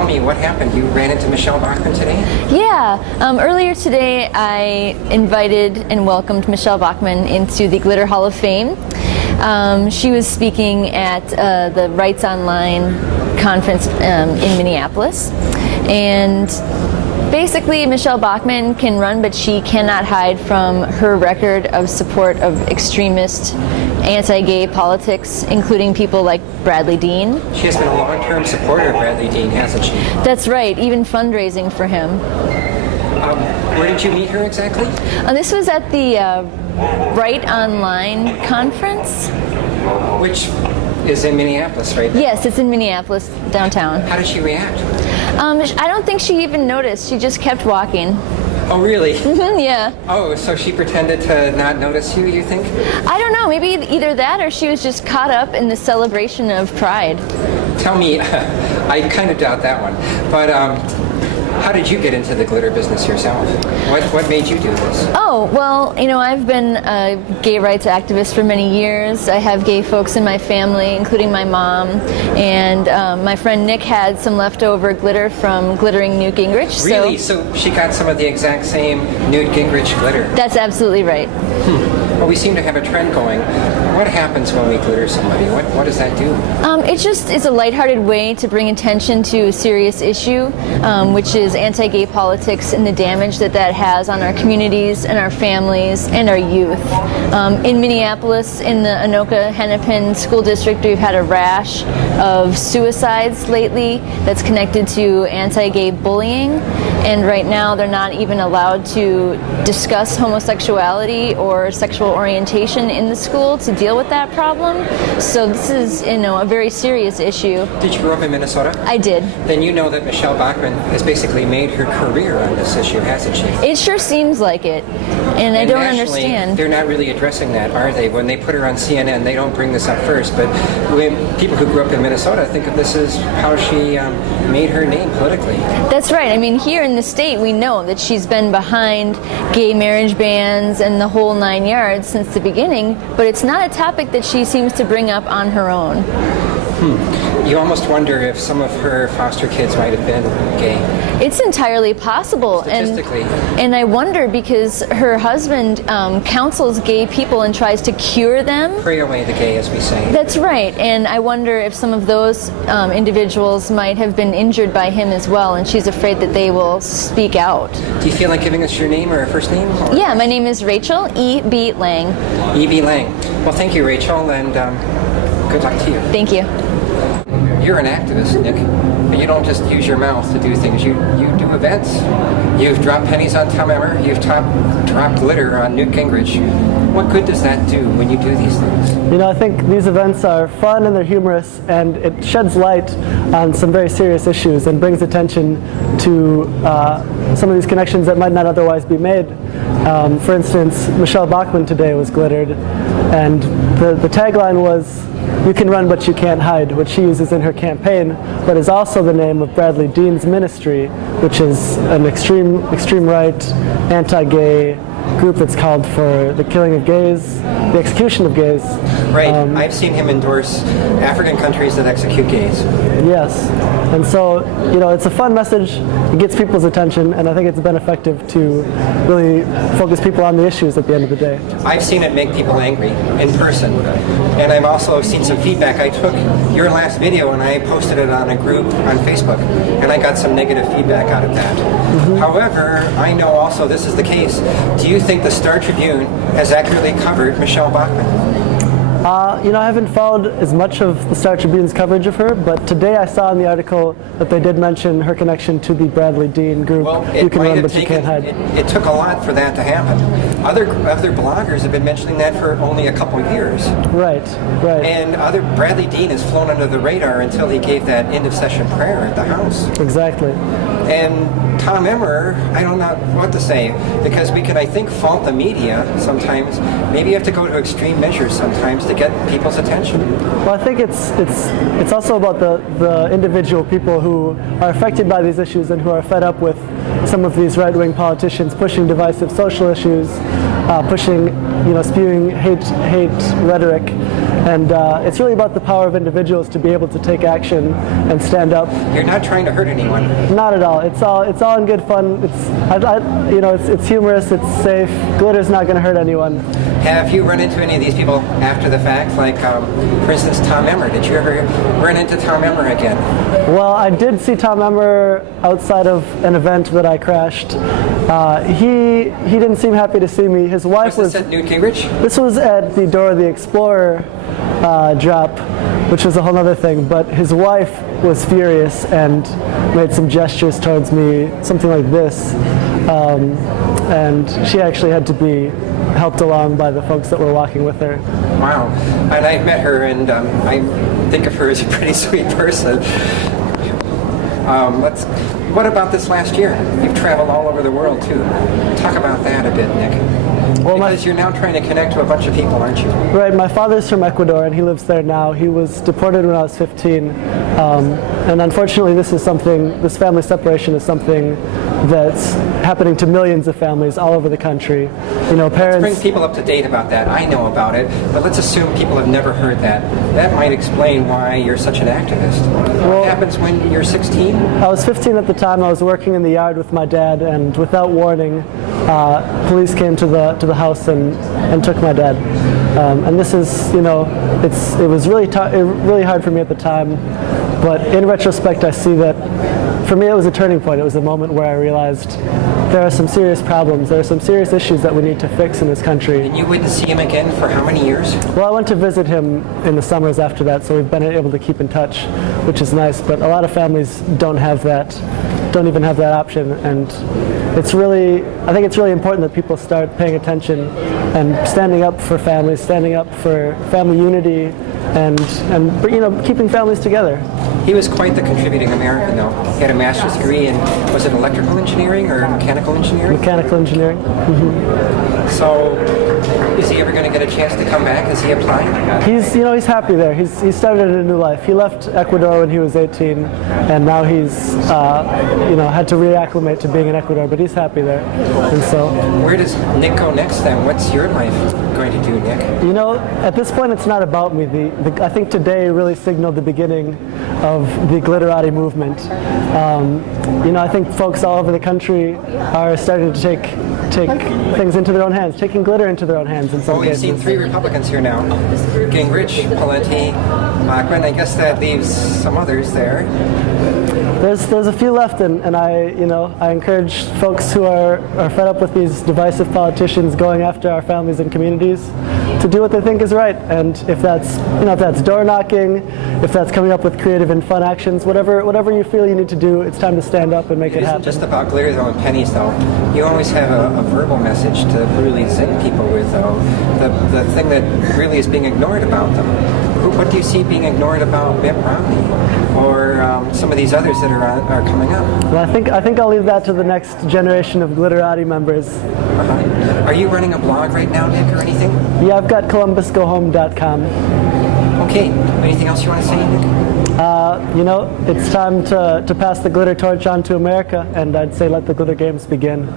tell me what happened. You ran into Michele Bachmann today? Yeah. Earlier today, I invited and welcomed Michele Bachmann into the Glitter Hall of Fame. She was speaking at the Rights Online conference in Minneapolis. And basically, Michele Bachmann can run, but she cannot hide from her record of support of extremist anti-gay politics, including people like Bradley Dean. She has been a long-term supporter of Bradley Dean, hasn't she? That's right, even fundraising for him. Where did you meet her exactly? This was at the Right Online conference. Which is in Minneapolis, right? Yes, it's in Minneapolis, downtown. How did she react? I don't think she even noticed. She just kept walking. Oh, really? Yeah. Oh, so she pretended to not notice you, you think? I don't know. Maybe either that or she was just caught up in the celebration of Pride. Tell me, I kind of doubt that one. But how did you get into the glitter business yourself? What made you do this? Oh, well, you know, I've been a gay rights activist for many years. I have gay folks in my family, including my mom. And my friend Nick had some leftover glitter from glittering Newt Gingrich. Really? So she got some of the exact same Newt Gingrich glitter? That's absolutely right. Well, we seem to have a trend going. What happens when we glitter somebody? What does that do? It just is a lighthearted way to bring attention to a serious issue, which is anti-gay politics and the damage that that has on our communities and our families and our youth. In Minneapolis, in the Anoka-Hennepin School District, we've had a rash of suicides lately that's connected to anti-gay bullying, and right now they're not even allowed to discuss homosexuality or sexual orientation in the school to deal with that problem. So this is, you know, a very serious issue. Did you grow up in Minnesota? I did. Then you know that Michele Bachmann has basically made her career on this issue, hasn't she? It sure seems like it, and I don't understand. They're not really addressing that, are they? When they put her on CNN, they don't bring this up first, but when people who grew up in Minnesota think of this as how she made her name politically. That's right. I mean, here in the state, we know that she's been behind gay marriage bans and the whole 9 yards since the beginning, but it's not a topic that she seems to bring up on her own. You almost wonder if some of her foster kids might have been gay. It's entirely possible. Statistically. And I wonder because her husband counsels gay people and tries to cure them. Pray away the gay, as we say. That's right. And I wonder if some of those individuals might have been injured by him as well, and she's afraid that they will speak out. Do you feel like giving us your name or first name? Or? Yeah, my name is Rachel E.B. Lang. E.B. Lang. Well, thank you, Rachel, and good luck to you. Thank you. You're an activist, Nick, and you don't just use your mouth to do things. You do events. You've dropped pennies on Tom Emmer. You've dropped glitter on Newt Gingrich. What good does that do when you do these things? You know, I think these events are fun and they're humorous, and it sheds light on some very serious issues and brings attention to some of these connections that might not otherwise be made. For instance, Michele Bachmann today was glittered, and the tagline was, "You can run, but you can't hide," which she uses in her campaign, but is also the name of Bradley Dean's ministry, which is an extreme right, anti-gay group that's called for the killing of gays, the execution of gays. Right. I've seen him endorse African countries that execute gays. Yes. And so, you know, it's a fun message. It gets people's attention, and I think it's been effective to really focus people on the issues at the end of the day. I've seen it make people angry in person, and I've also seen some feedback. I took your last video and I posted it on a group on Facebook, and I got some negative feedback out of that. However, I know also this is the case. Do you think the Star Tribune has accurately covered Michele Bachmann? You know, I haven't followed as much of the Star Tribune's coverage of her, but today I saw in the article that they did mention her connection to the Bradley Dean group. Well, You can run, but you can't hide. It took a lot for that to happen. Other bloggers have been mentioning that for only a couple years. Right. And Bradley Dean has flown under the radar until he gave that end of session prayer at the House. Exactly. And Tom Emmer, I don't know what to say, because we can, I think, fault the media sometimes. Maybe you have to go to extreme measures sometimes to get people's attention. Well, I think it's also about the individual people who are affected by these issues and who are fed up with some of these right-wing politicians pushing divisive social issues, pushing, spewing hate rhetoric. And it's really about the power of individuals to be able to take action and stand up. You're not trying to hurt anyone. Not at all. It's all in good fun. It's humorous. It's safe. Glitter's not going to hurt anyone. Have you run into any of these people after the fact? Like, for instance, Tom Emmer. Did you ever run into Tom Emmer again? Well, I did see Tom Emmer outside of an event that I crashed. He didn't seem happy to see me. His wife was this at Newt Gingrich? This was at the Dora the Explorer drop, which was a whole other thing. But his wife was furious and made some gestures towards me, something like this. And she actually had to be helped along by the folks that were walking with her. Wow. And I've met her, and I think of her as a pretty sweet person. What about this last year? You've traveled all over the world, too. Talk about that a bit, Nick. Well, because you're now trying to connect to a bunch of people, aren't you? Right. My father's from Ecuador, and he lives there now. He was deported when I was 15. And unfortunately, this family separation is something that's happening to millions of families all over the country. Parents... Let's bring people up to date about that. I know about it, but let's assume people have never heard that. That might explain why you're such an activist. What happens when you're 16? I was 15 at the time. I was working in the yard with my dad, and without warning, police came to the house and took my dad. And this is, it was really hard for me at the time. But in retrospect, I see that for me it was a turning point. It was a moment where I realized there are some serious problems. There are some serious issues that we need to fix in this country. And you wouldn't see him again for how many years? Well, I went to visit him in the summers after that, so we've been able to keep in touch, which is nice. But a lot of families don't even have that option, and I think it's really important that people start paying attention and standing up for families, standing up for family unity, and keeping families together. He was quite the contributing American, though. He had a master's degree in, was it electrical engineering or mechanical engineering? Mechanical engineering. Mm-hmm. So, is he ever going to get a chance to come back? Is he applying? He's happy there. He started a new life. He left Ecuador when he was 18, and now he's had to reacclimate to being in Ecuador. But he's happy there, and so. Where does Nick go next then? What's your life going to do, Nick? At this point, it's not about me. I think today really signaled the beginning of the glitterati movement. I think folks all over the country are starting to take things into their own hands, taking glitter into their own hands in some cases. We've seen 3 Republicans here now. Gingrich, Pawlenty, Bachmann. I guess that leaves some others there. There's a few left, and I encourage folks who are fed up with these divisive politicians going after our families and communities to do what they think is right. And if that's door knocking, if that's coming up with creative and fun actions, whatever you feel you need to do, it's time to stand up and make it happen. It isn't just about glitter though and pennies though. You always have a verbal message to really zing people with though. The thing that really is being ignored about them. What do you see being ignored about Mitt Romney or some of these others that are coming up? Well, I think I'll leave that to the next generation of glitterati members. Uh-huh. Are you running a blog right now, Nick, or anything? Yeah, I've got columbusgohome.com. Okay. Anything else you want to say, Nick? It's time to pass the glitter torch on to America, and I'd say let the glitter games begin.